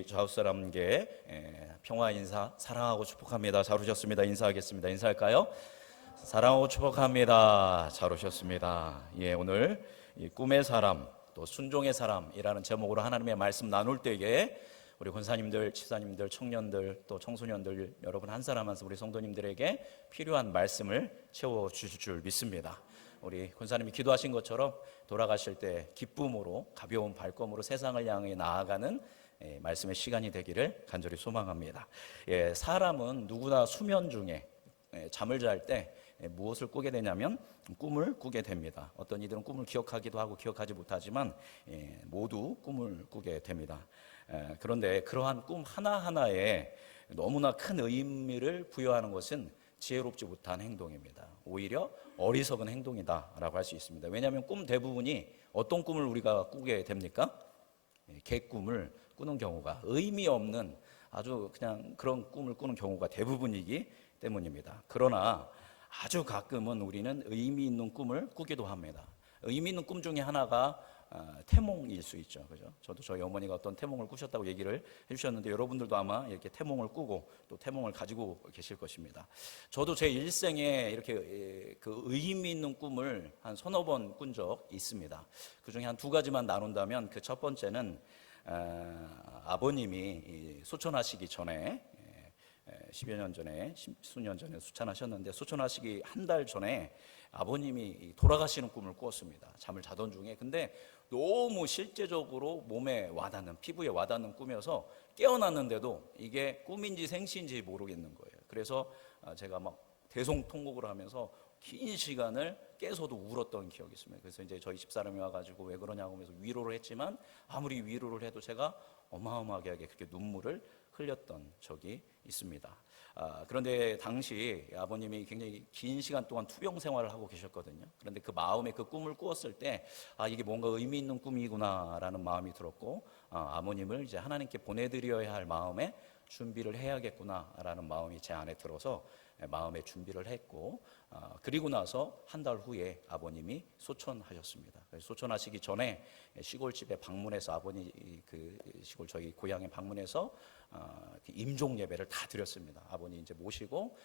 좌우 사람께 평화 인사 사랑하고 축복합니다. 잘 오셨습니다. 인사하겠습니다. 인사할까요? 사랑하고 축복합니다. 잘 오셨습니다. 예, 오늘 이 꿈의 사람 또 순종의 사람이라는 제목으로 하나님의 말씀 나눌 때에 우리 권사님들, 치사님들, 청년들 또 청소년들 여러분 한 사람 한 사람 우리 성도님들에게 필요한 말씀을 채워 주실 줄 믿습니다. 우리 권사님이 기도하신 것처럼 돌아가실 때 기쁨으로 가벼운 발걸음으로 세상을 향해 나아가는 말씀의 시간이 되기를 간절히 소망합니다. 사람은 누구나 수면 중에 잠을 잘 때 무엇을 꾸게 되냐면 꿈을 꾸게 됩니다. 어떤 이들은 꿈을 기억하기도 하고 기억하지 못하지만 모두 꿈을 꾸게 됩니다. 그런데 그러한 꿈 하나하나에 너무나 큰 의미를 부여하는 것은 지혜롭지 못한 행동입니다. 오히려 어리석은 행동이다라고 할 수 있습니다. 왜냐하면 꿈 대부분이 어떤 꿈을 우리가 꾸게 됩니까? 개꿈을 꾸는 경우가 의미 없는 아주 그냥 그런 꿈을 꾸는 경우가 대부분이기 때문입니다. 그러나 아주 가끔은 우리는 의미 있는 꿈을 꾸기도 합니다. 의미 있는 꿈 중에 하나가 태몽일 수 있죠. 그죠? 저도 저희 어머니가 어떤 태몽을 꾸셨다고 얘기를 해주셨는데 여러분들도 아마 이렇게 태몽을 꾸고 또 태몽을 가지고 계실 것입니다. 저도 제 일생에 이렇게 그 의미 있는 꿈을 한 서너 번 꾼 적 있습니다. 그 중에 한 두 가지만 나눈다면 그 첫 번째는 아버님이 소천하시기 전에 10여 년 전에 수년 전에 수천하셨는데 소천하시기 한 달 전에 아버님이 돌아가시는 꿈을 꾸었습니다. 잠을 자던 중에. 근데 너무 실제적으로 몸에 와닿는 피부에 와닿는 꿈이어서 깨어났는데도 이게 꿈인지 생시인지 모르겠는 거예요. 그래서 제가 막 대성통곡을 하면서 긴 시간을 깨서도 울었던 기억이 있습니다. 그래서 이제 저희 집사람이 와가지고 왜 그러냐고 하면서 위로를 했지만 아무리 위로를 해도 제가 어마어마하게 그렇게 눈물을 흘렸던 적이 있습니다. 그런데 당시 아버님이 굉장히 긴 시간 동안 투병 생활을 하고 계셨거든요. 그런데 그 마음에 그 꿈을 꾸었을 때 이게 뭔가 의미 있는 꿈이구나라는 마음이 들었고 아버님을 이제 하나님께 보내드려야 할 마음에 준비를 해야겠구나라는 마음이 제 안에 들어서 마음의 준비를 했고 그리고 나서 한 달 후에 아버님이 소천하셨습니다. 소천하시기 전에 시골집에 방문해서 아버님 그 시골 저희 고향에 방문해서 임종 예배를 다 드렸습니다. 아버님 이제 모시고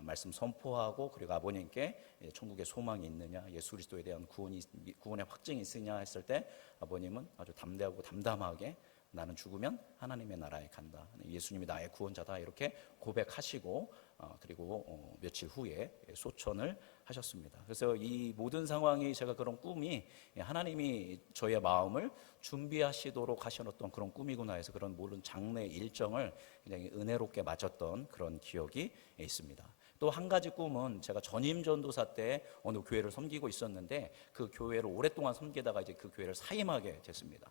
말씀 선포하고 그리고 아버님께 천국에 소망이 있느냐, 예수 그리스도에 대한 구원의 확증이 있으냐 했을 때 아버님은 아주 담대하고 담담하게 나는 죽으면 하나님의 나라에 간다. 예수님이 나의 구원자다. 이렇게 고백하시고 그리고 며칠 후에 소천을 하셨습니다. 그래서 이 모든 상황이 제가 그런 꿈이 하나님이 저의 마음을 준비하시도록 하셔놓던 그런 꿈이구나 해서 그런 모든 장례 일정을 굉장히 은혜롭게 맞았던 그런 기억이 있습니다. 또 한 가지 꿈은 제가 전임 전도사 때 어느 교회를 섬기고 있었는데 그 교회를 오랫동안 섬기다가 이제 그 교회를 사임하게 됐습니다.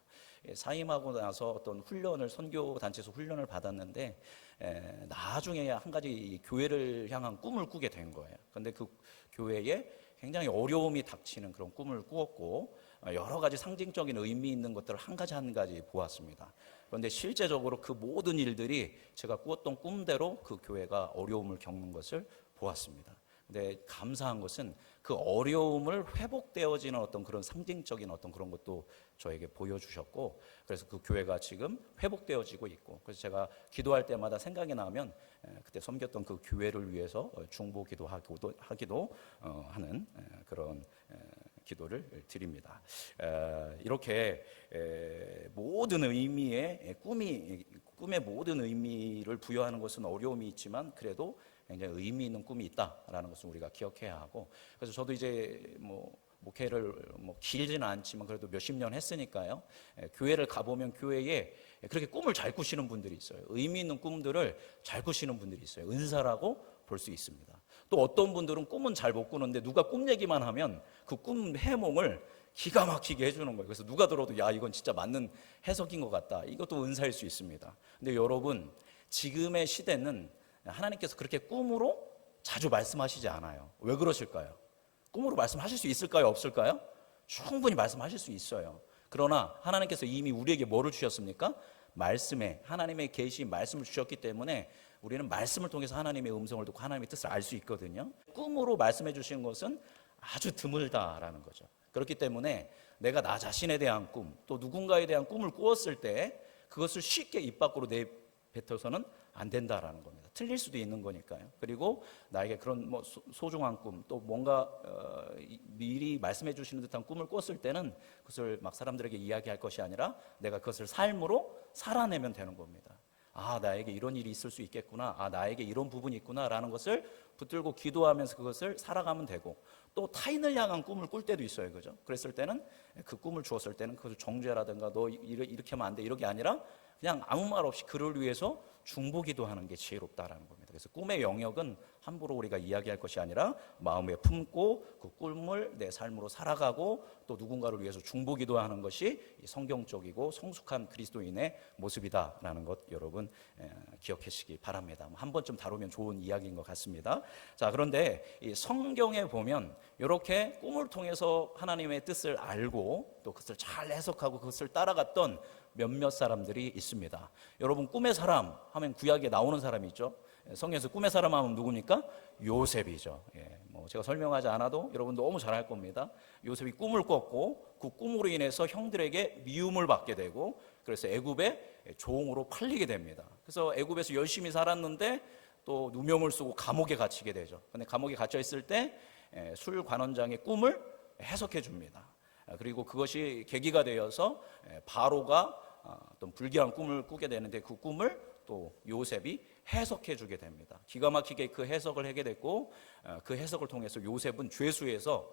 사임하고 나서 어떤 훈련을 선교 단체에서 훈련을 받았는데 나중에 한 가지 교회를 향한 꿈을 꾸게 된 거예요. 그런데 그 교회에 굉장히 어려움이 닥치는 그런 꿈을 꾸었고 여러 가지 상징적인 의미 있는 것들을 한 가지 한 가지 보았습니다. 그런데 실제적으로 그 모든 일들이 제가 꾸었던 꿈대로 그 교회가 어려움을 겪는 것을 보았습니다. 근데 감사한 것은 그 어려움을 회복되어지는 어떤 그런 상징적인 어떤 그런 것도 저에게 보여주셨고 그래서 그 교회가 지금 회복되어지고 있고 그래서 제가 기도할 때마다 생각이 나면 그때 섬겼던 그 교회를 위해서 중보 기도하기도 하는 그런 기도를 드립니다. 이렇게 모든 의미의 꿈의 모든 의미를 부여하는 것은 어려움이 있지만 그래도 굉장히 의미 있는 꿈이 있다라는 것을 우리가 기억해야 하고 그래서 저도 이제 목회를 길지는 않지만 그래도 몇십 년 했으니까요. 교회를 가보면 교회에 그렇게 꿈을 잘 꾸시는 분들이 있어요. 의미 있는 꿈들을 잘 꾸시는 분들이 있어요. 은사라고 볼 수 있습니다. 또 어떤 분들은 꿈은 잘 못 꾸는데 누가 꿈 얘기만 하면 그 꿈 해몽을 기가 막히게 해주는 거예요. 그래서 누가 들어도 야 이건 진짜 맞는 해석인 것 같다. 이것도 은사일 수 있습니다. 근데 여러분 지금의 시대는 하나님께서 그렇게 꿈으로 자주 말씀하시지 않아요. 왜 그러실까요? 꿈으로 말씀하실 수 있을까요? 없을까요? 충분히 말씀하실 수 있어요. 그러나 하나님께서 이미 우리에게 뭐를 주셨습니까? 말씀에 하나님의 계시 말씀을 주셨기 때문에 우리는 말씀을 통해서 하나님의 음성을 듣고 하나님의 뜻을 알 수 있거든요. 꿈으로 말씀해 주시는 것은 아주 드물다라는 거죠. 그렇기 때문에 내가 나 자신에 대한 꿈, 또 누군가에 대한 꿈을 꾸었을 때 그것을 쉽게 입 밖으로 내뱉어서는 안 된다라는 겁니다. 틀릴 수도 있는 거니까요. 그리고 나에게 그런 뭐 소중한 꿈, 또 뭔가 미리 말씀해 주시는 듯한 꿈을 꿨을 때는 그것을 막 사람들에게 이야기할 것이 아니라 내가 그것을 삶으로 살아내면 되는 겁니다. 아, 나에게 이런 일이 있을 수 있겠구나. 아, 나에게 이런 부분이 있구나라는 것을 붙들고 기도하면서 그것을 살아가면 되고, 또 타인을 향한 꿈을 꿀 때도 있어요. 그죠? 그랬을 때는, 그 꿈을 주었을 때는 그것을 정죄라든가 너 이렇게 하면 안 돼, 이렇게 아니라 그냥 아무 말 없이 그를 위해서 중보기도 하는 게 지혜롭다라는 겁니다. 그래서 꿈의 영역은 함부로 우리가 이야기할 것이 아니라 마음에 품고 그 꿈을 내 삶으로 살아가고 또 누군가를 위해서 중보기도하는 것이 성경적이고 성숙한 그리스도인의 모습이다라는 것 여러분 기억하시기 바랍니다. 한 번쯤 다루면 좋은 이야기인 것 같습니다. 자, 그런데 이 성경에 보면 이렇게 꿈을 통해서 하나님의 뜻을 알고 또 그것을 잘 해석하고 그것을 따라갔던 몇몇 사람들이 있습니다. 여러분, 꿈의 사람 하면 구약에 나오는 사람이 있죠. 성경에서 꿈의 사람 하면 누굽니까? 요셉이죠. 뭐 제가 설명하지 않아도 여러분 너무 잘 알 겁니다. 요셉이 꿈을 꿨고 그 꿈으로 인해서 형들에게 미움을 받게 되고 그래서 애굽의 종으로 팔리게 됩니다. 그래서 애굽에서 열심히 살았는데 또 누명을 쓰고 감옥에 갇히게 되죠. 근데 감옥에 갇혀 있을 때 술 관원장의 꿈을 해석해 줍니다. 그리고 그것이 계기가 되어서 바로가 어떤 불길한 꿈을 꾸게 되는데 그 꿈을 또 요셉이 해석해 주게 됩니다. 기가 막히게 그 해석을 하게 됐고 그 해석을 통해서 요셉은 죄수에서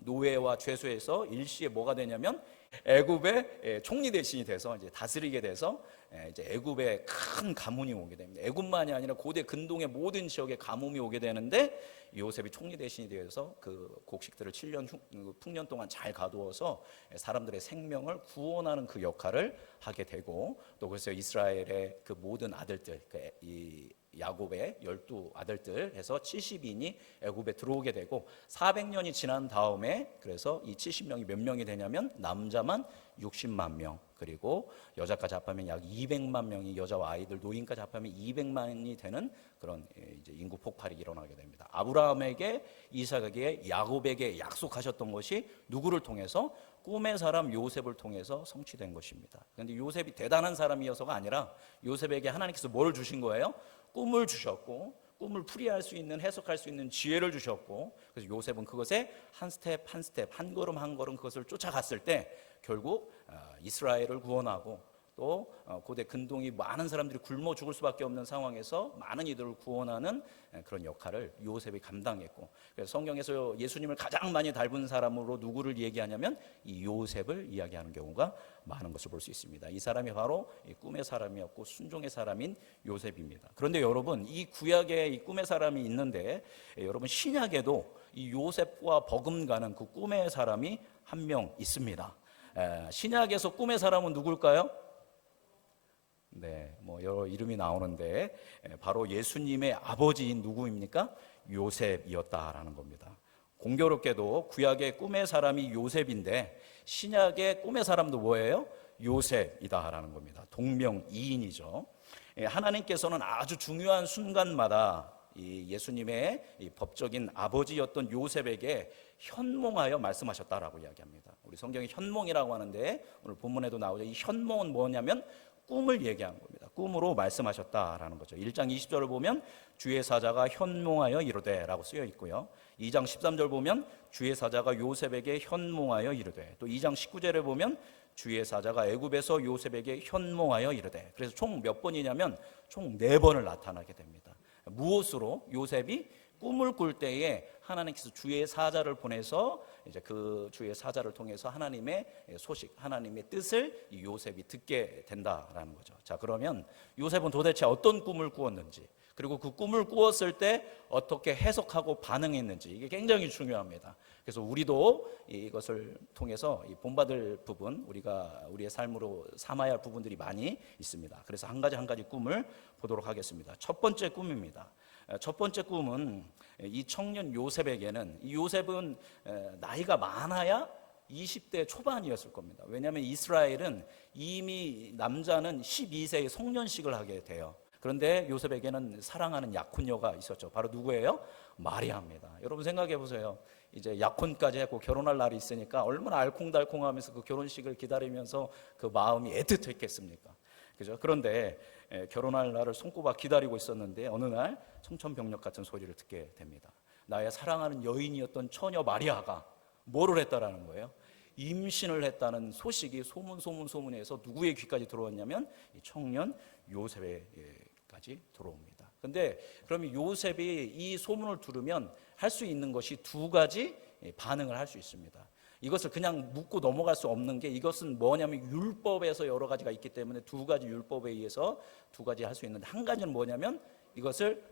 노예와 죄수에서 일시에 뭐가 되냐면 애굽의 총리 대신이 돼서 이제 다스리게 돼서 이제 애굽에 큰 가뭄이 오게 됩니다. 애굽만이 아니라 고대 근동의 모든 지역에 가뭄이 오게 되는데 요셉이 총리 대신이 되어서 그 곡식들을 7년 풍년 동안 잘 가두어서 사람들의 생명을 구원하는 그 역할을 하게 되고 또 그래서 이스라엘의 그 모든 아들들 이 야곱의 12아들들 해서 70인이 애굽에 들어오게 되고 400년이 지난 다음에 그래서 이 70명이 몇 명이 되냐면 남자만 60만 명 그리고 여자까지 합하면 약 200만 명이 여자와 아이들 노인까지 합하면 200만이 되는 그런 이제 인구 폭발이 일어나게 됩니다. 아브라함에게 이삭에게 야곱에게 약속하셨던 것이 누구를 통해서 꿈의 사람 요셉을 통해서 성취된 것입니다. 그런데 요셉이 대단한 사람이어서가 아니라 요셉에게 하나님께서 뭘 주신 거예요? 꿈을 주셨고 꿈을 풀이할 수 있는 해석할 수 있는 지혜를 주셨고 그래서 요셉은 그것에 한 스텝 한 스텝 한 걸음 한 걸음 그것을 쫓아갔을 때 결국 이스라엘을 구원하고 또 고대 근동이 많은 사람들이 굶어 죽을 수밖에 없는 상황에서 많은 이들을 구원하는 그런 역할을 요셉이 감당했고 그래서 성경에서 예수님을 가장 많이 닮은 사람으로 누구를 얘기하냐면 이 요셉을 이야기하는 경우가 많은 것을 볼 수 있습니다. 이 사람이 바로 이 꿈의 사람이었고 순종의 사람인 요셉입니다. 그런데 여러분 이 구약에 이 꿈의 사람이 있는데 여러분 신약에도 이 요셉과 버금가는 그 꿈의 사람이 한 명 있습니다. 신약에서 꿈의 사람은 누굴까요? 네, 뭐 여러 이름이 나오는데 바로 예수님의 아버지인 누구입니까? 요셉이었다라는 겁니다. 공교롭게도 구약의 꿈의 사람이 요셉인데 신약의 꿈의 사람도 뭐예요? 요셉이다라는 겁니다. 동명이인이죠. 하나님께서는 아주 중요한 순간마다 이 예수님의 이 법적인 아버지였던 요셉에게 현몽하여 말씀하셨다라고 이야기합니다. 우리 성경에 현몽이라고 하는데 오늘 본문에도 나오죠. 이 현몽은 뭐냐면 꿈을 얘기하는 겁니다. 꿈으로 말씀하셨다라는 거죠. 1장 20절을 보면 주의 사자가 현몽하여 이르되 라고 쓰여 있고요. 2장 13절 보면 주의 사자가 요셉에게 현몽하여 이르되 또 2장 19절에 보면 주의 사자가 애굽에서 요셉에게 현몽하여 이르되 그래서 총 몇 번이냐면 총 4번을 나타나게 됩니다. 무엇으로? 요셉이 꿈을 꿀 때에 하나님께서 주의 사자를 보내서 이제 그 주의 사자를 통해서 하나님의 소식, 하나님의 뜻을 이 요셉이 듣게 된다라는 거죠. 자, 그러면 요셉은 도대체 어떤 꿈을 꾸었는지, 그리고 그 꿈을 꾸었을 때 어떻게 해석하고 반응했는지 이게 굉장히 중요합니다. 그래서 우리도 이것을 통해서 본받을 부분, 우리가 우리의 삶으로 삼아야 할 부분들이 많이 있습니다. 그래서 한 가지 꿈을 보도록 하겠습니다. 첫 번째 꿈입니다. 첫 번째 꿈은 이 청년 요셉에게는 이 요셉은 나이가 많아야 20대 초반이었을 겁니다. 왜냐하면 이스라엘은 이미 남자는 12세의 송년식을 하게 돼요. 그런데 요셉에게는 사랑하는 약혼녀가 있었죠. 바로 누구예요? 마리아입니다. 여러분 생각해 보세요. 이제 약혼까지 했고 결혼할 날이 있으니까 얼마나 알콩달콩하면서 그 결혼식을 기다리면서 그 마음이 애틋했겠습니까? 그죠? 그런데 결혼할 날을 손꼽아 기다리고 있었는데 어느 날 청천벽력 같은 소리를 듣게 됩니다. 나의 사랑하는 여인이었던 처녀 마리아가 뭐를 했다라는 거예요? 임신을 했다는 소식이 소문해서 누구의 귀까지 들어왔냐면 이 청년 요셉에까지 들어옵니다. 근데 그럼 요셉이 이 소문을 들으면 할 수 있는 것이 두 가지 반응을 할 수 있습니다. 이것을 그냥 묻고 넘어갈 수 없는 게, 이것은 뭐냐면 율법에서 여러 가지가 있기 때문에 두 가지 율법에 의해서 두 가지 할 수 있는데, 한 가지는 뭐냐면 이것을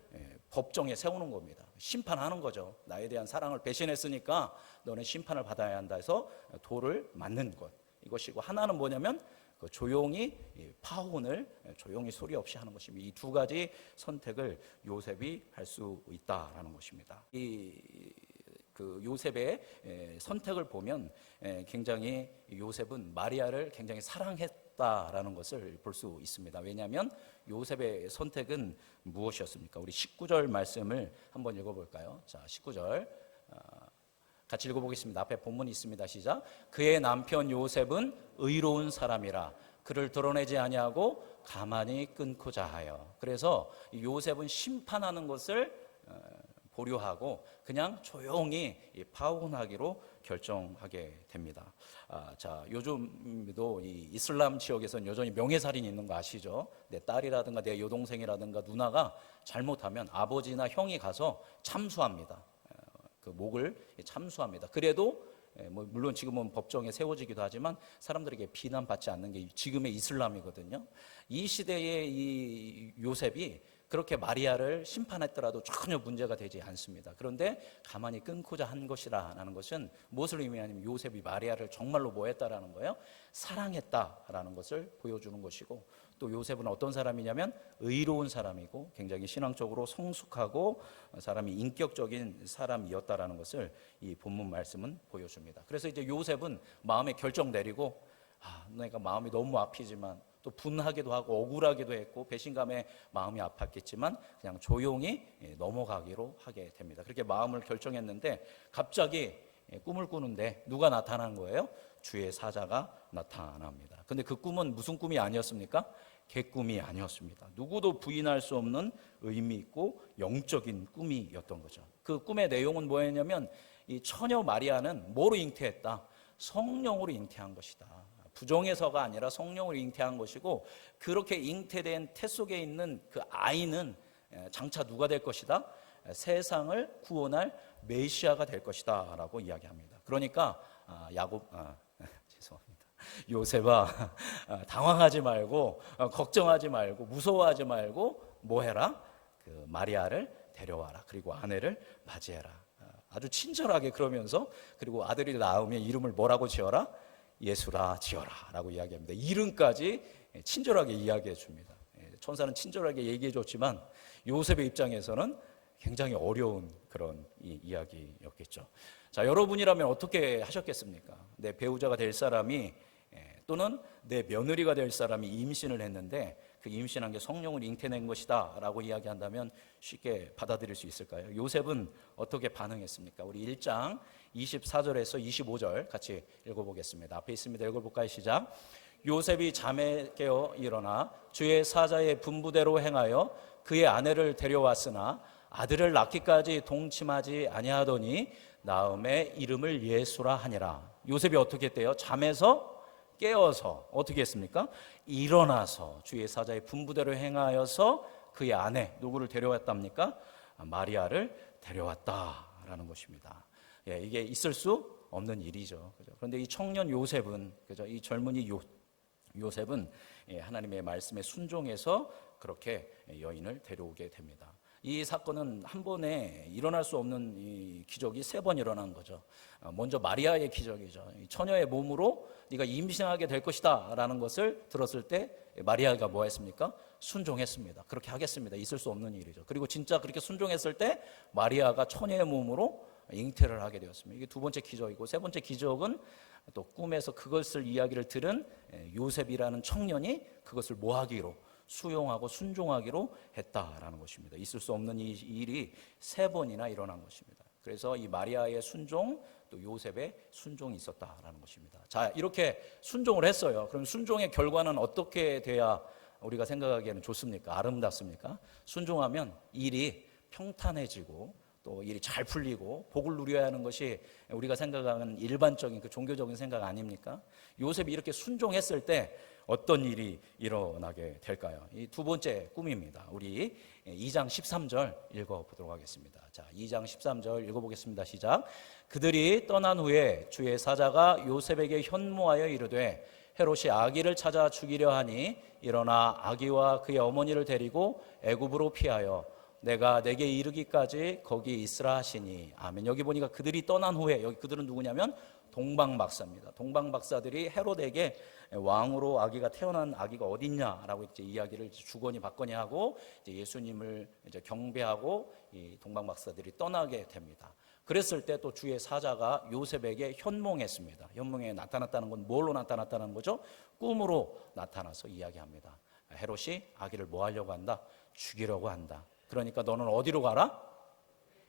법정에 세우는 겁니다. 심판하는 거죠. 나에 대한 사랑을 배신했으니까 너는 심판을 받아야 한다 해서 돌을 맞는 것, 이것이고, 하나는 뭐냐면 조용히 파혼을 조용히 소리 없이 하는 것입니다. 이 두 가지 선택을 요셉이 할 수 있다라는 것입니다. 그 요셉의 선택을 보면 굉장히 요셉은 마리아를 굉장히 사랑했다라는 것을 볼 수 있습니다. 왜냐하면 요셉의 선택은 무엇이었습니까? 우리 19절 말씀을 한번 읽어볼까요? 자, 19절 같이 읽어보겠습니다. 앞에 본문이 있습니다. 시작. 그의 남편 요셉은 의로운 사람이라 그를 드러내지 아니하고 가만히 끊고자 하여. 그래서 요셉은 심판하는 것을 보류하고 그냥 조용히 파혼하기로 결정하게 됩니다. 자, 요즘도 이 이슬람 지역에서는 여전히 명예살인이 있는 거 아시죠? 내 딸이라든가 내 여동생이라든가 누나가 잘못하면 아버지나 형이 가서 참수합니다. 그 목을 참수합니다. 그래도 물론 지금은 법정에 세워지기도 하지만 사람들에게 비난받지 않는 게 지금의 이슬람이거든요. 이 시대의 이 요셉이 그렇게 마리아를 심판했더라도 전혀 문제가 되지 않습니다. 그런데 가만히 끊고자 한 것이라는 것은 무엇을 의미하냐면 요셉이 마리아를 정말로 뭐 했다라는 거예요? 사랑했다라는 것을 보여주는 것이고, 또 요셉은 어떤 사람이냐면 의로운 사람이고 굉장히 신앙적으로 성숙하고 사람이 인격적인 사람이었다라는 것을 이 본문 말씀은 보여줍니다. 그래서 이제 요셉은 마음에 결정 내리고, 내가 마음이 너무 아프지만 또 분하기도 하고 억울하기도 했고 배신감에 마음이 아팠겠지만 그냥 조용히 넘어가기로 하게 됩니다. 그렇게 마음을 결정했는데 갑자기 꿈을 꾸는데 누가 나타난 거예요? 주의 사자가 나타납니다. 근데 그 꿈은 무슨 꿈이 아니었습니까? 개꿈이 아니었습니다. 누구도 부인할 수 없는 의미 있고 영적인 꿈이었던 거죠. 그 꿈의 내용은 뭐였냐면 이 처녀 마리아는 뭐로 잉태했다? 성령으로 잉태한 것이다. 부정에서가 아니라 성령으로 잉태한 것이고, 그렇게 잉태된 태 속에 있는 그 아이는 장차 누가 될 것이다? 세상을 구원할 메시아가 될 것이다 라고 이야기합니다. 그러니까 죄송합니다. 요셉아, 당황하지 말고 걱정하지 말고 무서워하지 말고 뭐 해라? 그 마리아를 데려와라. 그리고 아내를 맞이해라. 아주 친절하게 그러면서, 그리고 아들이 낳으면 이름을 뭐라고 지어라? 예수라 지어라 라고 이야기합니다. 이름까지 친절하게 이야기해 줍니다. 천사는 친절하게 얘기해 줬지만 요셉의 입장에서는 굉장히 어려운 그런 이야기였겠죠. 자, 여러분이라면 어떻게 하셨겠습니까? 내 배우자가 될 사람이 또는 내 며느리가 될 사람이 임신을 했는데 그 임신한 게 성령을 잉태낸 것이다 라고 이야기한다면 쉽게 받아들일 수 있을까요? 요셉은 어떻게 반응했습니까? 우리 1장 24절에서 25절 같이 읽어보겠습니다. 앞에 있습니다. 읽어볼까요? 시작. 요셉이 잠에 깨어 일어나 주의 사자의 분부대로 행하여 그의 아내를 데려왔으나 아들을 낳기까지 동침하지 아니하더니 나음의 이름을 예수라 하니라. 요셉이 어떻게 했대요? 잠에서 깨어서 어떻게 했습니까? 일어나서 주의 사자의 분부대로 행하여서 그의 아내 누구를 데려왔답니까? 마리아를 데려왔다라는 것입니다. 이게 있을 수 없는 일이죠. 그죠? 그런데 이 청년 요셉은, 그죠? 이 젊은이 요셉은 하나님의 말씀에 순종해서 그렇게 여인을 데려오게 됩니다. 이 사건은 한 번에 일어날 수 없는 이 기적이 3번 일어난 거죠. 먼저 마리아의 기적이죠. 처녀의 몸으로 네가 임신하게 될 것이다 라는 것을 들었을 때 마리아가 뭐 했습니까? 순종했습니다. 그렇게 하겠습니다. 있을 수 없는 일이죠. 그리고 진짜 그렇게 순종했을 때 마리아가 처녀의 몸으로 잉태를 하게 되었습니다. 이게 두 번째 기적이고, 세 번째 기적은 또 꿈에서 그것을 이야기를 들은 요셉이라는 청년이 그것을 뭐 하기로? 수용하고 순종하기로 했다라는 것입니다. 있을 수 없는 이 일이 3번이나 일어난 것입니다. 그래서 이 마리아의 순종, 또 요셉의 순종이 있었다라는 것입니다. 자, 이렇게 순종을 했어요. 그럼 순종의 결과는 어떻게 돼야 우리가 생각하기에는 좋습니까? 아름답습니까? 순종하면 일이 평탄해지고 또 일이 잘 풀리고 복을 누려야 하는 것이 우리가 생각하는 일반적인 그 종교적인 생각 아닙니까? 요셉이 이렇게 순종했을 때 어떤 일이 일어나게 될까요? 이 두 번째 꿈입니다. 우리 2장 13절 읽어보도록 하겠습니다. 자, 2장 13절 읽어보겠습니다. 시작. 그들이 떠난 후에 주의 사자가 요셉에게 현모하여 이르되 헤롯이 아기를 찾아 죽이려 하니 일어나 아기와 그의 어머니를 데리고 애굽으로 피하여 내가 내게 이르기까지 거기 있으라 하시니. 아멘. 여기 보니까 그들이 떠난 후에, 여기 그들은 누구냐면 동방박사입니다. 동방박사들이 헤롯에게 왕으로 아기가 태어난 아기가 어딨냐라고 이제 이야기를 주거니 받거니 하고 이제 예수님을 이제 경배하고 이 동방박사들이 떠나게 됩니다. 그랬을 때 또 주의 사자가 요셉에게 현몽했습니다. 현몽에 나타났다는 건 뭘로 나타났다는 거죠? 꿈으로 나타나서 이야기합니다. 헤롯이 아기를 뭐 하려고 한다? 죽이려고 한다. 그러니까 너는 어디로 가라?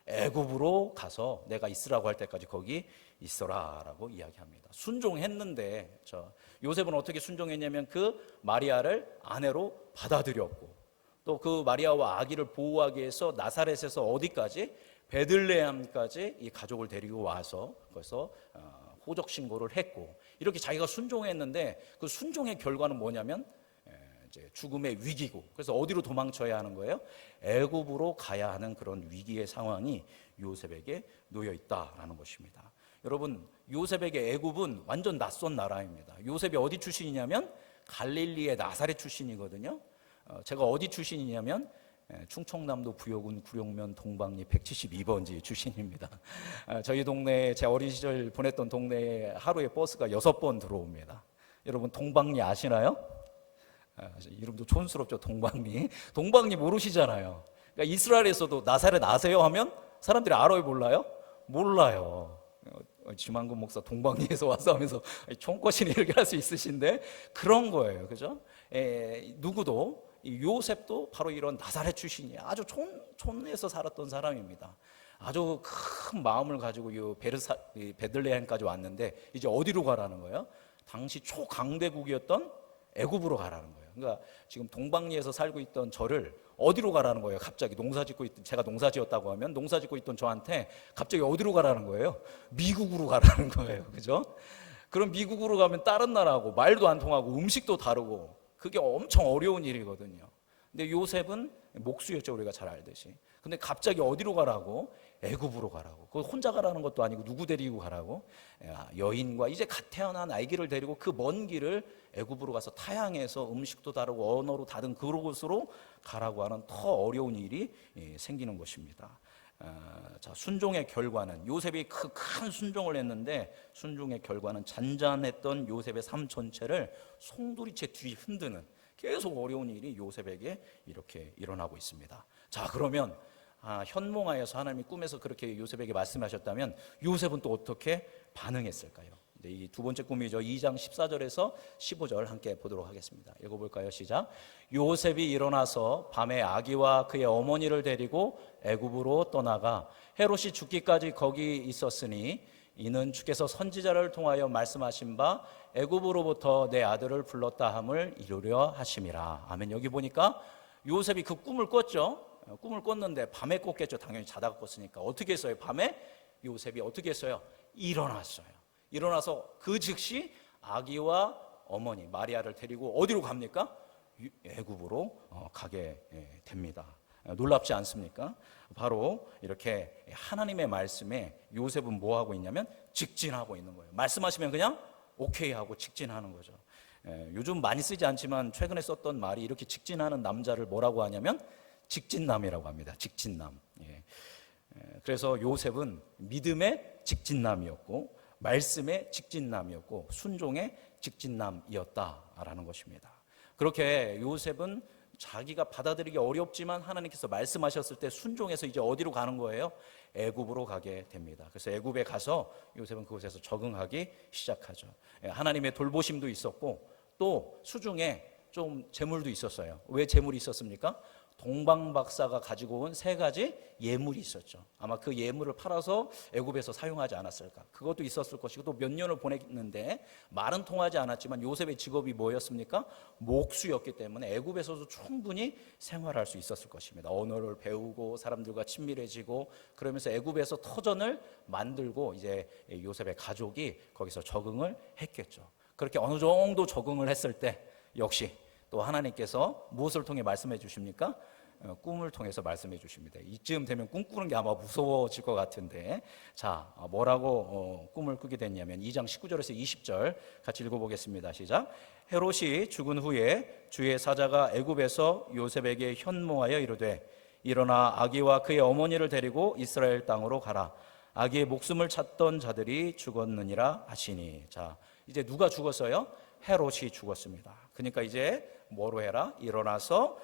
애굽으로 가서 내가 있으라고 할 때까지 거기 있어라 라고 이야기합니다. 순종했는데 요셉은 어떻게 순종했냐면 그 마리아를 아내로 받아들였고 또 그 마리아와 아기를 보호하기 위해서 나사렛에서 어디까지? 베들레헴까지 이 가족을 데리고 와서 거기서 호적 신고를 했고 이렇게 자기가 순종했는데 그 순종의 결과는 뭐냐면 이제 죽음의 위기고 그래서 어디로 도망쳐야 하는 거예요? 애굽으로 가야 하는 그런 위기의 상황이 요셉에게 놓여 있다라는 것입니다. 여러분 요셉에게 애굽은 완전 낯선 나라입니다. 요셉이 어디 출신이냐면 갈릴리의 나사렛 출신이거든요. 제가 어디 출신이냐면 충청남도 부여군 구룡면 동방리 172번지 출신입니다. 저희 동네에 제 어린 시절 보냈던 동네에 하루에 버스가 6번 들어옵니다. 여러분 동방리 아시나요? 이름도 촌스럽죠. 동방리. 동방리 모르시잖아요. 그러니까 이스라엘에서도 나사렛 아세요 하면 사람들이 알아요 몰라요? 몰라요. 지만근 목사 동방리에서 와서 하면서 총것이니 이렇게 할 수 있으신데 그런 거예요. 그죠? 누구도 요셉도 바로 이런 나사렛 출신이에요. 아주 촌에서 살았던 사람입니다. 아주 큰 마음을 가지고 베들레헴까지 왔는데 이제 어디로 가라는 거예요? 당시 초강대국이었던 애굽으로 가라는 거예요. 그러니까 지금 동방리에서 살고 있던 저를 어디로 가라는 거예요? 갑자기 제가 농사 지었다고 하면 농사 짓고 있던 저한테 갑자기 어디로 가라는 거예요? 미국으로 가라는 거예요. 그죠? 그럼 미국으로 가면 다른 나라하고 말도 안 통하고 음식도 다르고 그게 엄청 어려운 일이거든요. 근데 요셉은 목수였죠. 우리가 잘 알듯이. 근데 갑자기 어디로 가라고? 애굽으로 가라고. 그 혼자 가라는 것도 아니고 누구 데리고 가라고? 여인과 이제 갓 태어난 아기를 데리고 그 먼 길을 애굽으로 가서 타향해서 음식도 다르고 언어로 다른 그곳으로 가라고 하는 더 어려운 일이 생기는 것입니다. 자, 순종의 결과는 요셉이 큰 순종을 했는데 순종의 결과는 잔잔했던 요셉의 삶 전체를 송두리째 뒤 흔드는 계속 어려운 일이 요셉에게 이렇게 일어나고 있습니다. 자, 그러면 현몽하여서 하나님이 꿈에서 그렇게 요셉에게 말씀하셨다면 요셉은 또 어떻게 반응했을까요? 이 두 번째 꿈이죠. 2장 14절에서 15절 함께 보도록 하겠습니다. 읽어볼까요? 시작. 요셉이 일어나서 밤에 아기와 그의 어머니를 데리고 애굽으로 떠나가 헤롯이 죽기까지 거기 있었으니 이는 주께서 선지자를 통하여 말씀하신 바 애굽으로부터 내 아들을 불렀다 함을 이루려 하심이라. 아멘. 여기 보니까 요셉이 그 꿈을 꿨죠. 꿈을 꿨는데 밤에 꿨겠죠. 당연히 자다가 꿨으니까. 어떻게 했어요? 밤에 요셉이 어떻게 했어요? 일어났어요. 일어나서 그 즉시 아기와 어머니 마리아를 데리고 어디로 갑니까? 애굽으로 가게 됩니다. 놀랍지 않습니까? 바로 이렇게 하나님의 말씀에 요셉은 뭐 하고 있냐면 직진하고 있는 거예요. 말씀하시면 그냥 오케이 하고 직진하는 거죠. 요즘 많이 쓰지 않지만 최근에 썼던 말이 이렇게 직진하는 남자를 뭐라고 하냐면 직진남이라고 합니다. 직진남. 그래서 요셉은 믿음의 직진남이었고 말씀의 직진남이었고 순종의 직진남이었다라는 것입니다. 그렇게 요셉은 자기가 받아들이기 어렵지만 하나님께서 말씀하셨을 때 순종해서 이제 어디로 가는 거예요? 애굽으로 가게 됩니다. 그래서 애굽에 가서 요셉은 그곳에서 적응하기 시작하죠. 하나님의 돌보심도 있었고 또 수중에 좀 재물도 있었어요. 왜 재물이 있었습니까? 동방박사가 가지고 온 세 가지 예물이 있었죠. 아마 그 예물을 팔아서 애굽에서 사용하지 않았을까. 그것도 있었을 것이고, 또 몇 년을 보냈는데 말은 통하지 않았지만 요셉의 직업이 뭐였습니까? 목수였기 때문에 애굽에서도 충분히 생활할 수 있었을 것입니다. 언어를 배우고 사람들과 친밀해지고, 그러면서 애굽에서 터전을 만들고 이제 요셉의 가족이 거기서 적응을 했겠죠. 그렇게 어느 정도 적응을 했을 때 역시 또 하나님께서 무엇을 통해 말씀해 주십니까? 꿈을 통해서 말씀해 주십니다. 이쯤 되면 꿈꾸는 게 아마 무서워질 것 같은데, 자, 뭐라고 꿈을 꾸게 됐냐면 2장 19절에서 20절 같이 읽어보겠습니다. 시작. 헤롯이 죽은 후에 주의 사자가 애굽에서 요셉에게 현모하여 이르되, 일어나 아기와 그의 어머니를 데리고 이스라엘 땅으로 가라. 아기의 목숨을 찾던 자들이 죽었느니라 하시니. 자, 이제 누가 죽었어요? 헤롯이 죽었습니다. 그러니까 이제 뭐로 해라? 일어나서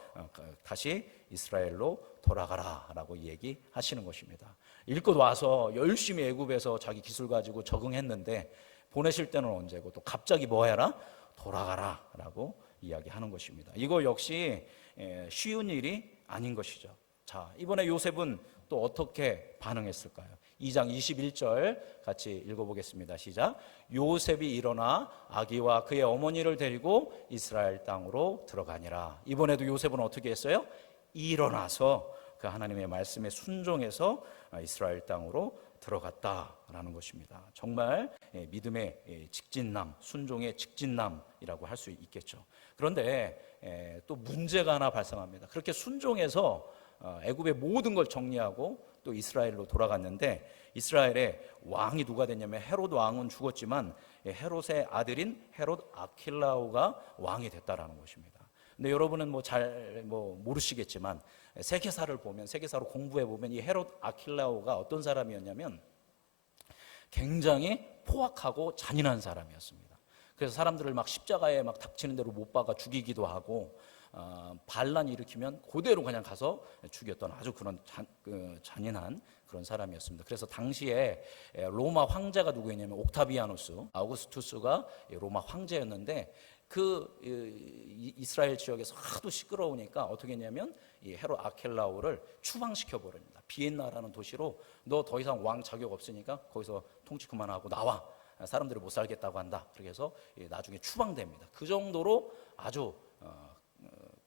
다시 이스라엘로 돌아가라 라고 얘기하시는 것입니다. 일껏 와서 열심히 애굽에서 자기 기술 가지고 적응했는데 보내실 때는 언제고, 또 갑자기 뭐 해라? 돌아가라 라고 이야기하는 것입니다. 이거 역시 쉬운 일이 아닌 것이죠. 자, 이번에 요셉은 또 어떻게 반응했을까요? 2장 21절 같이 읽어보겠습니다. 시작. 요셉이 일어나 아기와 그의 어머니를 데리고 이스라엘 땅으로 들어가니라. 이번에도 요셉은 어떻게 했어요? 일어나서 그 하나님의 말씀에 순종해서 이스라엘 땅으로 들어갔다라는 것입니다. 정말 믿음의 직진남, 순종의 직진남이라고 할 수 있겠죠. 그런데 또 문제가 하나 발생합니다. 그렇게 순종해서 애굽의 모든 걸 정리하고 또 이스라엘로 돌아갔는데, 이스라엘의 왕이 누가 됐냐면 헤롯 왕은 죽었지만 헤롯의 아들인 헤롯 아킬라오가 왕이 됐다라는 것입니다. 근데 여러분은 잘 모르시겠지만 세계사를 보면, 세계사로 공부해 보면 이 헤롯 아킬라오가 어떤 사람이었냐면 굉장히 포악하고 잔인한 사람이었습니다. 그래서 사람들을 막 십자가에 막 닥치는 대로 못 박아 죽이기도 하고, 반란 일으키면 그대로 그냥 가서 죽였던 아주 그런 잔인한 그런 사람이었습니다. 그래서 당시에 로마 황제가 누구였냐면 옥타비아누스, 아우구스투스가 로마 황제였는데, 그 이스라엘 지역에서 하도 시끄러우니까 어떻게 했냐면 이 헤롯 아켈라오를 추방시켜 버립니다. 비엔나라는 도시로 너 더 이상 왕 자격 없으니까 거기서 통치 그만하고 나와. 사람들이 못 살겠다고 한다. 그렇게 해서 나중에 추방됩니다. 그 정도로 아주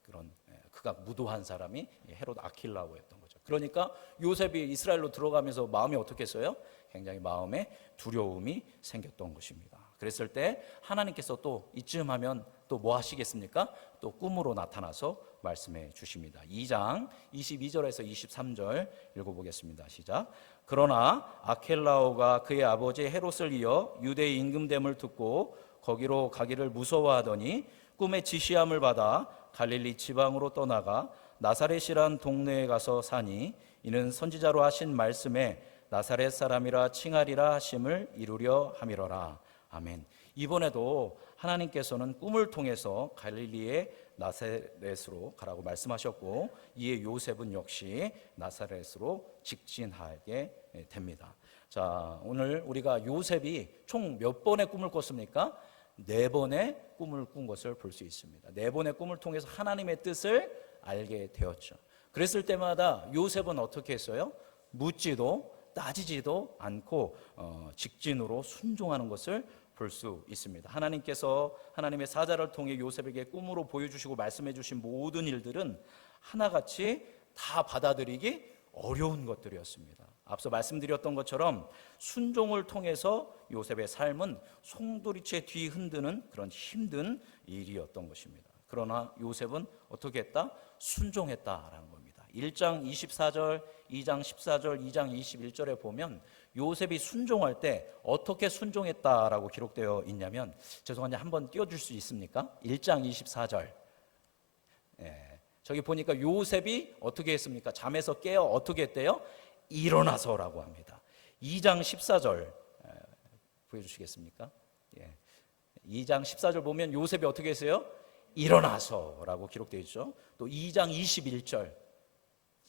그런 그가 무도한 사람이 헤롯 아킬라오였던 거죠. 그러니까 요셉이 이스라엘로 들어가면서 마음이 어떻겠어요? 굉장히 마음에 두려움이 생겼던 것입니다. 그랬을 때 하나님께서 또 이쯤 하면 또 뭐 하시겠습니까? 또 꿈으로 나타나서 말씀해 주십니다. 2장 22절에서 23절 읽어보겠습니다. 시작. 그러나 아켈라오가 그의 아버지 헤롯을 이어 유대의 임금됨을 듣고 거기로 가기를 무서워하더니 꿈의 지시함을 받아 갈릴리 지방으로 떠나가 나사렛이란 동네에 가서 사니, 이는 선지자로 하신 말씀에 나사렛 사람이라 칭하리라 하심을 이루려 함이로라. 아멘. 이번에도 하나님께서는 꿈을 통해서 갈릴리의 나사렛으로 가라고 말씀하셨고, 이에 요셉은 역시 나사렛으로 직진하게 됩니다. 자, 오늘 우리가 요셉이 총 몇 번의 꿈을 꿨습니까? 4번의 꿈을 꾼 것을 볼 수 있습니다. 4번의 꿈을 통해서 하나님의 뜻을 알게 되었죠. 그랬을 때마다 요셉은 어떻게 했어요? 묻지도 따지지도 않고 직진으로 순종하는 것을 볼 수 있습니다. 하나님께서 하나님의 사자를 통해 요셉에게 꿈으로 보여주시고 말씀해 주신 모든 일들은 하나같이 다 받아들이기 어려운 것들이었습니다. 앞서 말씀드렸던 것처럼 순종을 통해서 요셉의 삶은 송두리째 뒤 흔드는 그런 힘든 일이었던 것입니다. 그러나 요셉은 어떻게 했다? 순종했다라는 겁니다. 1장 24절, 2장 14절, 2장 21절에 보면 요셉이 순종할 때 어떻게 순종했다라고 기록되어 있냐면, 죄송한데 한번 띄워줄 수 있습니까? 1장 24절. 저기 보니까 요셉이 어떻게 했습니까? 잠에서 깨어 어떻게 했대요? 일어나서라고 합니다. 2장 14절 보여주시겠습니까? 2장 14절 보면 요셉이 어떻게 했어요? 일어나서라고 기록되어 있죠. 또 2장 21절.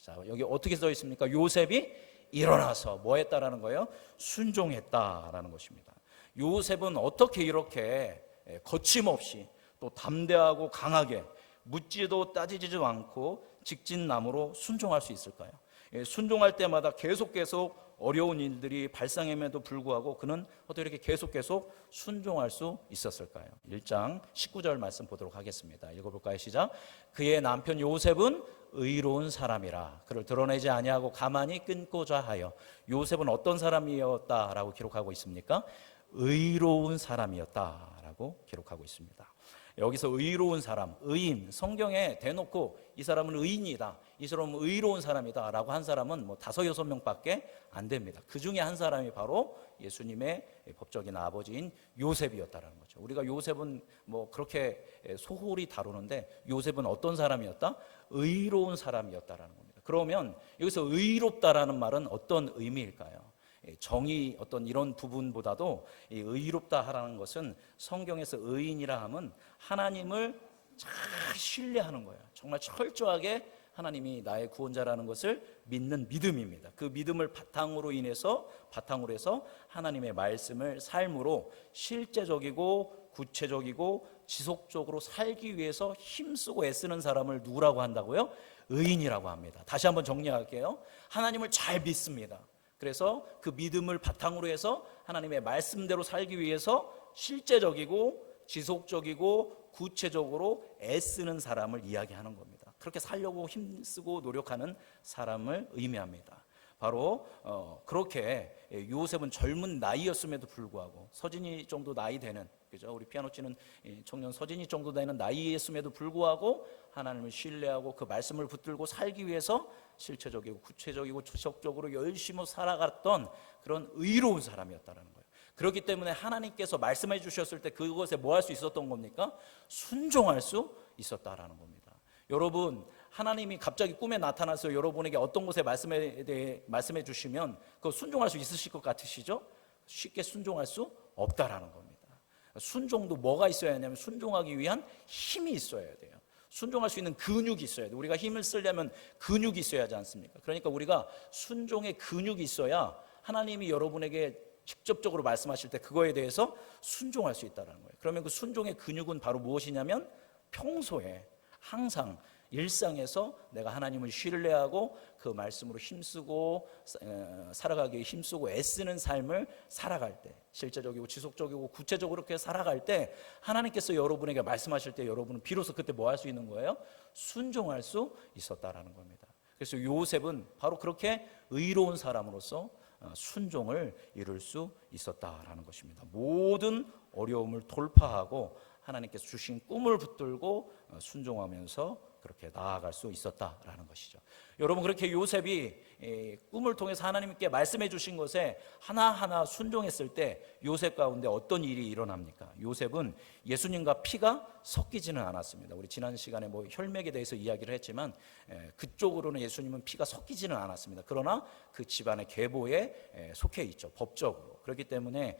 자, 여기 어떻게 써 있습니까? 요셉이 일어나서 뭐 했다라는 거예요? 순종했다라는 것입니다. 요셉은 어떻게 이렇게 거침없이 또 담대하고 강하게 묻지도 따지지도 않고 직진남으로 순종할 수 있을까요? 순종할 때마다 계속 어려운 일들이 발생함에도 불구하고 그는 어떻게 이렇게 계속 순종할 수 있었을까요? 1장 19절 말씀 보도록 하겠습니다. 읽어볼까요? 시작. 그의 남편 요셉은 의로운 사람이라 그를 드러내지 아니하고 가만히 끊고자 하여. 요셉은 어떤 사람이었다라고 기록하고 있습니까? 의로운 사람이었다라고 기록하고 있습니다. 여기서 의로운 사람, 의인, 성경에 대놓고 이 사람은 의인이다, 이 사람은 의로운 사람이다 라고 한 사람은 5, 6명밖에 안 됩니다. 그 중에 한 사람이 바로 예수님의 법적인 아버지인 요셉이었다라는 거죠. 우리가 요셉은 그렇게 소홀히 다루는데 요셉은 어떤 사람이었다? 의로운 사람이었다라는 겁니다. 그러면 여기서 의롭다라는 말은 어떤 의미일까요? 정의 어떤 이런 부분보다도 이 의롭다라는 것은 성경에서 의인이라 함은 하나님을 잘 신뢰하는 거예요. 정말 철저하게 하나님이 나의 구원자라는 것을 믿는 믿음입니다. 그 믿음을 바탕으로 해서 하나님의 말씀을 삶으로 실제적이고 구체적이고 지속적으로 살기 위해서 힘쓰고 애쓰는 사람을 누구라고 한다고요? 의인이라고 합니다. 다시 한번 정리할게요. 하나님을 잘 믿습니다. 그래서 그 믿음을 바탕으로 해서 하나님의 말씀대로 살기 위해서 실제적이고 지속적이고 구체적으로 애쓰는 사람을 이야기하는 겁니다. 그렇게 살려고 힘쓰고 노력하는 사람을 의미합니다. 바로 그렇게 요셉은 젊은 나이였음에도 불구하고 서진이 정도 나이 되는, 그죠? 우리 피아노 치는 청년 서진이 정도 되는 나이였음에도 불구하고 하나님을 신뢰하고 그 말씀을 붙들고 살기 위해서 실체적이고 구체적이고 지속적으로 열심히 살아갔던 그런 의로운 사람이었다는 거예요. 그렇기 때문에 하나님께서 말씀해 주셨을 때 그것에 뭐 할 수 있었던 겁니까? 순종할 수 있었다라는 겁니다. 여러분, 하나님이 갑자기 꿈에 나타나서 여러분에게 어떤 것에 말씀해 주시면 그거 순종할 수 있으실 것 같으시죠? 쉽게 순종할 수 없다라는 겁니다. 순종도 뭐가 있어야 하냐면 순종하기 위한 힘이 있어야 돼요. 순종할 수 있는 근육이 있어야 돼요. 우리가 힘을 쓰려면 근육이 있어야 하지 않습니까? 그러니까 우리가 순종의 근육이 있어야 하나님이 여러분에게 직접적으로 말씀하실 때 그거에 대해서 순종할 수 있다는 거예요. 그러면 그 순종의 근육은 바로 무엇이냐면 평소에 항상 일상에서 내가 하나님을 신뢰하고 그 말씀으로 힘쓰고 살아가기에 힘쓰고 애쓰는 삶을 살아갈 때, 실제적이고 지속적이고 구체적으로 그렇게 살아갈 때 하나님께서 여러분에게 말씀하실 때 여러분은 비로소 그때 뭐 할 수 있는 거예요? 순종할 수 있었다라는 겁니다. 그래서 요셉은 바로 그렇게 의로운 사람으로서 순종을 이룰 수 있었다라는 것입니다. 모든 어려움을 돌파하고 하나님께서 주신 꿈을 붙들고 순종하면서 그렇게 나아갈 수 있었다라는 것이죠. 여러분, 그렇게 요셉이 꿈을 통해서 하나님께 말씀해 주신 것에 하나하나 순종했을 때 요셉 가운데 어떤 일이 일어납니까? 요셉은 예수님과 피가 섞이지는 않았습니다. 우리 지난 시간에 혈맥에 대해서 이야기를 했지만 그쪽으로는 예수님은 피가 섞이지는 않았습니다. 그러나 그 집안의 계보에 속해 있죠, 법적으로. 그렇기 때문에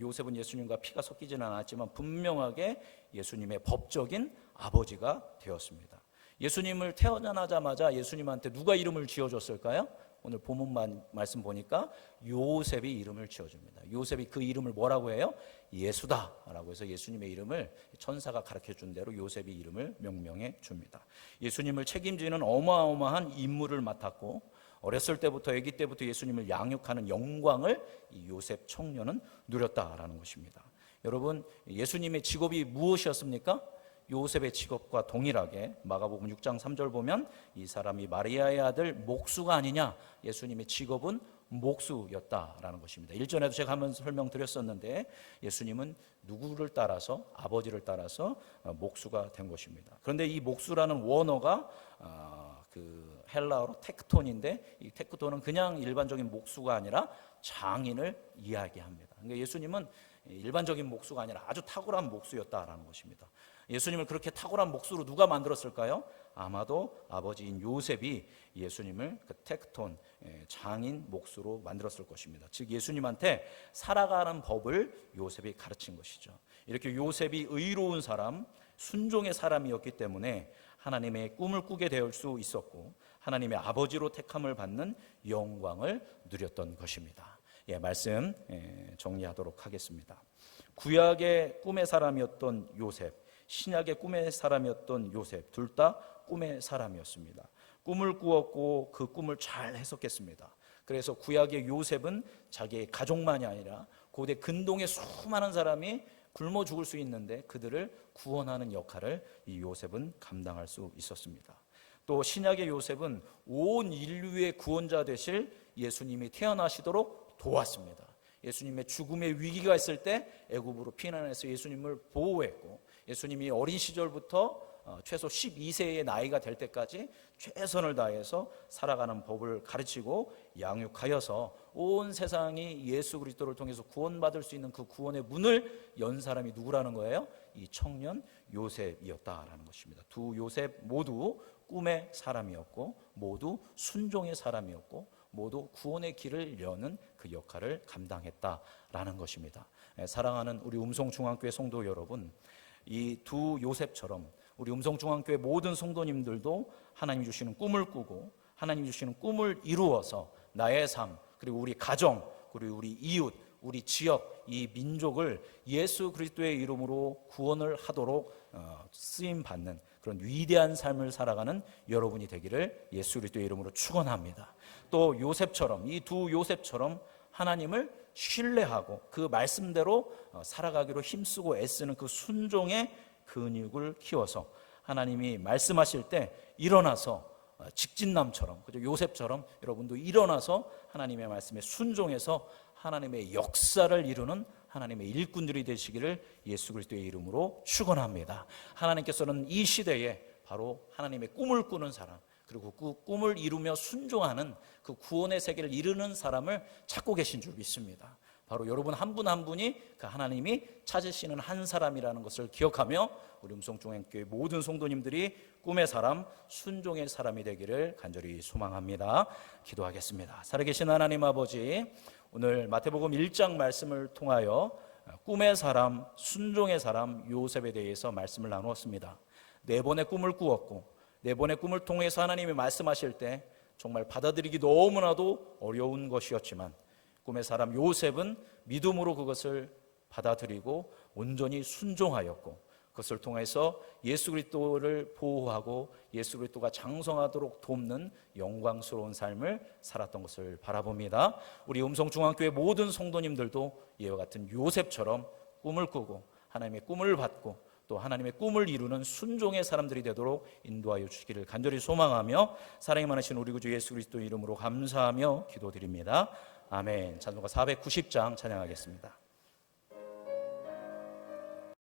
요셉은 예수님과 피가 섞이지는 않았지만 분명하게 예수님의 법적인 아버지가 되었습니다. 예수님을 태어나자마자 예수님한테 누가 이름을 지어줬을까요? 오늘 본문 말씀 보니까 요셉이 이름을 지어줍니다. 요셉이 그 이름을 뭐라고 해요? 예수다라고 해서 예수님의 이름을 천사가 가르쳐준 대로 요셉이 이름을 명명해 줍니다. 예수님을 책임지는 어마어마한 임무를 맡았고 어렸을 때부터 아기 때부터 예수님을 양육하는 영광을 이 요셉 청년은 누렸다라는 것입니다. 여러분, 예수님의 직업이 무엇이었습니까? 요셉의 직업과 동일하게 마가복음 6장 3절 보면 이 사람이 마리아의 아들 목수가 아니냐, 예수님의 직업은 목수였다라는 것입니다. 일전에도 제가 한번 설명드렸었는데 예수님은 누구를 따라서? 아버지를 따라서 목수가 된 것입니다. 그런데 이 목수라는 원어가 그 헬라어로 테크톤인데 이 테크톤은 그냥 일반적인 목수가 아니라 장인을 이야기합니다. 그러니까 예수님은 일반적인 목수가 아니라 아주 탁월한 목수였다라는 것입니다. 예수님을 그렇게 탁월한 목수로 누가 만들었을까요? 아마도 아버지인 요셉이 예수님을 그 테크톤 장인 목수로 만들었을 것입니다. 즉 예수님한테 살아가는 법을 요셉이 가르친 것이죠. 이렇게 요셉이 의로운 사람, 순종의 사람이었기 때문에 하나님의 꿈을 꾸게 될 수 있었고 하나님의 아버지로 택함을 받는 영광을 누렸던 것입니다. 말씀 정리하도록 하겠습니다. 구약의 꿈의 사람이었던 요셉, 신약의 꿈의 사람이었던 요셉, 둘 다 꿈의 사람이었습니다. 꿈을 꾸었고 그 꿈을 잘 해석했습니다. 그래서 구약의 요셉은 자기의 가족만이 아니라 고대 근동의 수많은 사람이 굶어 죽을 수 있는데 그들을 구원하는 역할을 이 요셉은 감당할 수 있었습니다. 또 신약의 요셉은 온 인류의 구원자 되실 예수님이 태어나시도록 도왔습니다. 예수님의 죽음의 위기가 있을 때 애굽으로 피난해서 예수님을 보호했고, 예수님이 어린 시절부터 최소 12세의 나이가 될 때까지 최선을 다해서 살아가는 법을 가르치고 양육하여서 온 세상이 예수 그리스도를 통해서 구원받을 수 있는 그 구원의 문을 연 사람이 누구라는 거예요? 이 청년 요셉이었다라는 것입니다. 두 요셉 모두 꿈의 사람이었고, 모두 순종의 사람이었고, 모두 구원의 길을 여는 그 역할을 감당했다라는 것입니다. 사랑하는 우리 음성중앙교회 성도 여러분, 이 두 요셉처럼 우리 음성중앙교회 모든 성도님들도 하나님 주시는 꿈을 꾸고 하나님 주시는 꿈을 이루어서 나의 삶, 그리고 우리 가정, 그리고 우리 이웃, 우리 지역, 이 민족을 예수 그리스도의 이름으로 구원을 하도록 쓰임 받는 그런 위대한 삶을 살아가는 여러분이 되기를 예수 그리스도의 이름으로 축원합니다. 또 요셉처럼, 이 두 요셉처럼 하나님을 신뢰하고 그 말씀대로 살아가기로 힘쓰고 애쓰는 그 순종의 근육을 키워서 하나님이 말씀하실 때 일어나서 직진남처럼, 그죠? 요셉처럼 여러분도 일어나서 하나님의 말씀에 순종해서 하나님의 역사를 이루는 하나님의 일꾼들이 되시기를 예수 그리스도의 이름으로 축원합니다. 하나님께서는 이 시대에 바로 하나님의 꿈을 꾸는 사람, 그리고 그 꿈을 이루며 순종하는 그 구원의 세계를 이루는 사람을 찾고 계신 줄 믿습니다. 바로 여러분 한 분 한 분이 그 하나님이 찾으시는 한 사람이라는 것을 기억하며 우리 음성중앙교회 모든 성도님들이 꿈의 사람, 순종의 사람이 되기를 간절히 소망합니다. 기도하겠습니다. 살아계신 하나님 아버지, 오늘 마태복음 1장 말씀을 통하여 꿈의 사람, 순종의 사람 요셉에 대해서 말씀을 나누었습니다. 네 번의 꿈을 꾸었고 네 번의 꿈을 통해서 하나님이 말씀하실 때 정말 받아들이기 너무나도 어려운 것이었지만 꿈의 사람 요셉은 믿음으로 그것을 받아들이고 온전히 순종하였고, 그것을 통해서 예수 그리스도를 보호하고 예수 그리스도가 장성하도록 돕는 영광스러운 삶을 살았던 것을 바라봅니다. 우리 음성중앙교회 모든 성도님들도 이와 같은 요셉처럼 꿈을 꾸고 하나님의 꿈을 받고 또 하나님의 꿈을 이루는 순종의 사람들이 되도록 인도하여 주시기를 간절히 소망하며 사랑이 많으신 우리 구주 예수 그리스도 이름으로 감사하며 기도드립니다. 아멘. 찬송가 490장 찬양하겠습니다.